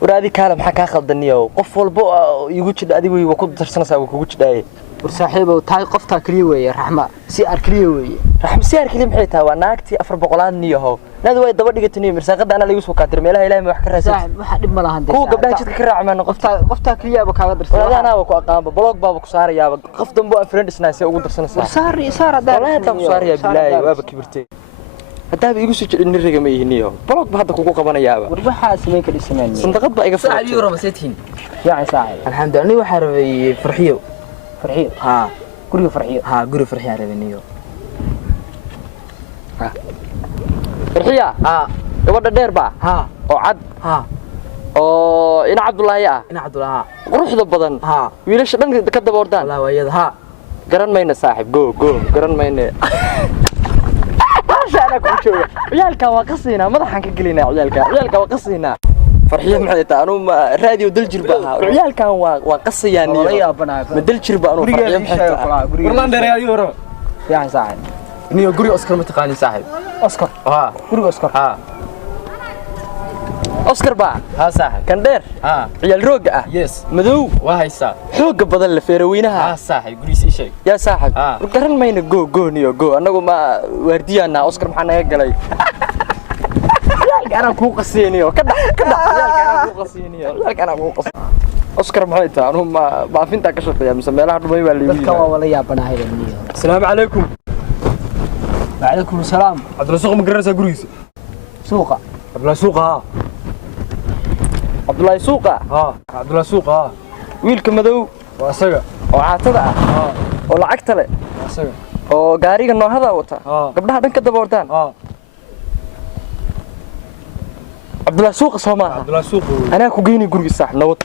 waraadi kaala maxaa ka khaldaniyo qof walba igu jidha adigu way ku darsanaysaa way kugu jidhaay saaxiibow tahay qofta kaliya weeye raxma si arkliya weeye raxma si arkliya maxay tahay waa naagtii 400 niyahow naad way daba dhigatay mirsaqada ana lagu soo qaadir meelaha ilaahay ma wax ka raasay saaxiib waxa dhib ma lahan ku gabdhaha jidka ka raacmaan qofta kaliya ba kaaga darsan walaalaha ku aqaanba blog baaba ku saarayaaba qof dambo aan friend isnaasay ugu darsanaysaa saar hadda walaalaha ku saaraya bilaay waaba kibirtay hadaba igu soo jidin riga ma yihiiniyo blog ba hadda kugu qabanayaaba war waxa sameyn ka dhismaan sandaqad ba iga saaxiib yuro ma seetiin yaa saaxiib alxamdulillah waxa rabay farxiyo ها guriga farxiyo ها guriga farxiyo rabaniyo ha farxiya ha gabadha dheer ba ha oo cad ha oo ina Cabdullaahi ah ina Cabdullaahi quruxda badan ha wiilasha dhan ka daboordaan wallahi wayada ha garan mayna saaxiib go garan mayna ana ku jooga ciyaalka waa qasina madaxan ka gelinaa ciyaalka waa qasina farxiyo maxay tahay anu raadiyo daljir baa ciyaalkan waa qasayaan wala yaabana ma daljir baa anu farxiyo maxay tahay warlaan dheeray yuro yaa saaxiib niyo guri Oscar ma taqaani saaxiib Oscar ha guriga Oscar ha Oscar ba ha saaxiib kan dheer ha ciyaal rooga ah yes madow waa haysa xooga badan la feeraweynaha ha saaxiib guri si sheeg yaa saaxiib garan mayna go niyo go anagu ma waardiyaana Oscar maxaa naga galay أنا كوق الصيني كذا أنا كوق الصيني أنا كوق أسكر محيطة أنا ما فين تكشف يا مسمى لا حد ما يبالي بس كوا ولا يابنا هاي السلام عليكم وعليكم السلام عبد الله سوق مقرس أقوليس سوقة عبد الله سوق ها عبد الله سوق ها عبد الله سوق ها ويلكم مدو واسقة وعاتضة ها ولا عكتلة واسقة وقاريق إنه هذا وتا قبلها دن كده بوردان عبد الله سوق صومال عبد الله سوق أنا كوجيني جورج صح نوت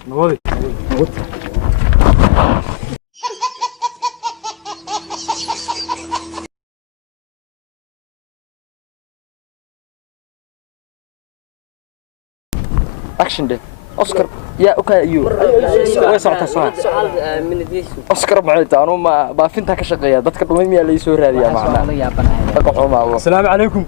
أكشن ده أوسكار يا أوكي يو وين صارت السؤال من ديسو أوسكار معيت أنا ما فهمتها كشقية ضدك المهم اللي يسوي هذه يا معنا ولا يابنا هاي السلام عليكم